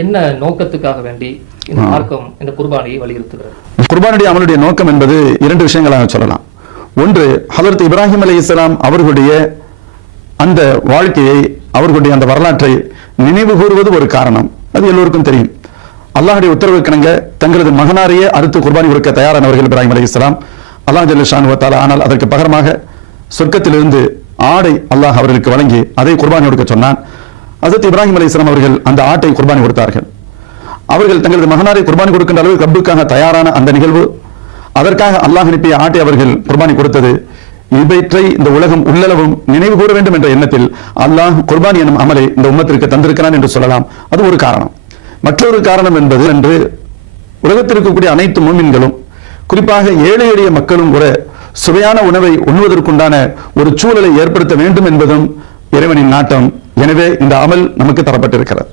என்ன நோக்கத்துக்காக வேண்டி இந்த மார்க்கம் இந்த குர்பானியை வலியுறுத்துகிறது? குர்பானுடைய அமலுடைய நோக்கம் என்பது இரண்டு விஷயங்களாக சொல்லலாம். ஒன்று, ஹதரத் இப்ராஹிம் அலைஹிஸ்ஸலாம் அவர்களுடைய அந்த வாழ்க்கையை, அவர்களுடைய அந்த வரலாற்றை நினைவு கூறுவது ஒரு காரணம். அது எல்லோருக்கும் தெரியும். அல்லாஹுடைய உத்தரவுக்கிணங்க தங்களது மகனாரையே அறுத்து குர்பானி கொடுக்க தயாரானவர்கள் இப்ராஹிம் அலைஹிஸ்ஸலாம். அல்லாஹ் ஜல்ல ஷானுஹு வ தஆலா ஆனால் அதற்கு பகரமாக சொர்க்கத்திலிருந்து ஆடை அல்லாஹ் அவர்களுக்கு வழங்கி அதை குர்பானி கொடுக்க சொன்னான். ஹஜ்ரத் இப்ராஹிம் அலைஹிஸ்ஸலாம் அவர்கள் அந்த ஆட்டை குர்பானி கொடுத்தார்கள். அவர்கள் தங்களது மகனாரை குர்பானி கொடுக்கின்ற அளவு ரப்புக்காக தயாரான அந்த நிகழ்வு, அதற்காக அல்லாஹ் அனுப்பிய ஆட்டை அவர்கள் குர்பானி கொடுத்தது, இவற்றை இந்த உலகம் உள்ளளவும் நினைவு கூற வேண்டும் என்ற எண்ணத்தில் அல்லாஹ் குர்பானி எனும் அமலை இந்த உம்மத்திற்கு தந்திருக்கிறான் என்று சொல்லலாம். அது ஒரு காரணம். மற்றொரு காரணம் என்பது என்று உலகத்தில் இருக்கக்கூடிய அனைத்து மூமின்களும், குறிப்பாக ஏழை எளிய மக்களும் ஒரு சுவையான உணவை உண்ணுவதற்குண்டான ஒரு சூழலை ஏற்படுத்த வேண்டும் என்பதும் இறைவனின் நாட்டம். எனவே இந்த அமல் நமக்கு தரப்பட்டிருக்கிறது.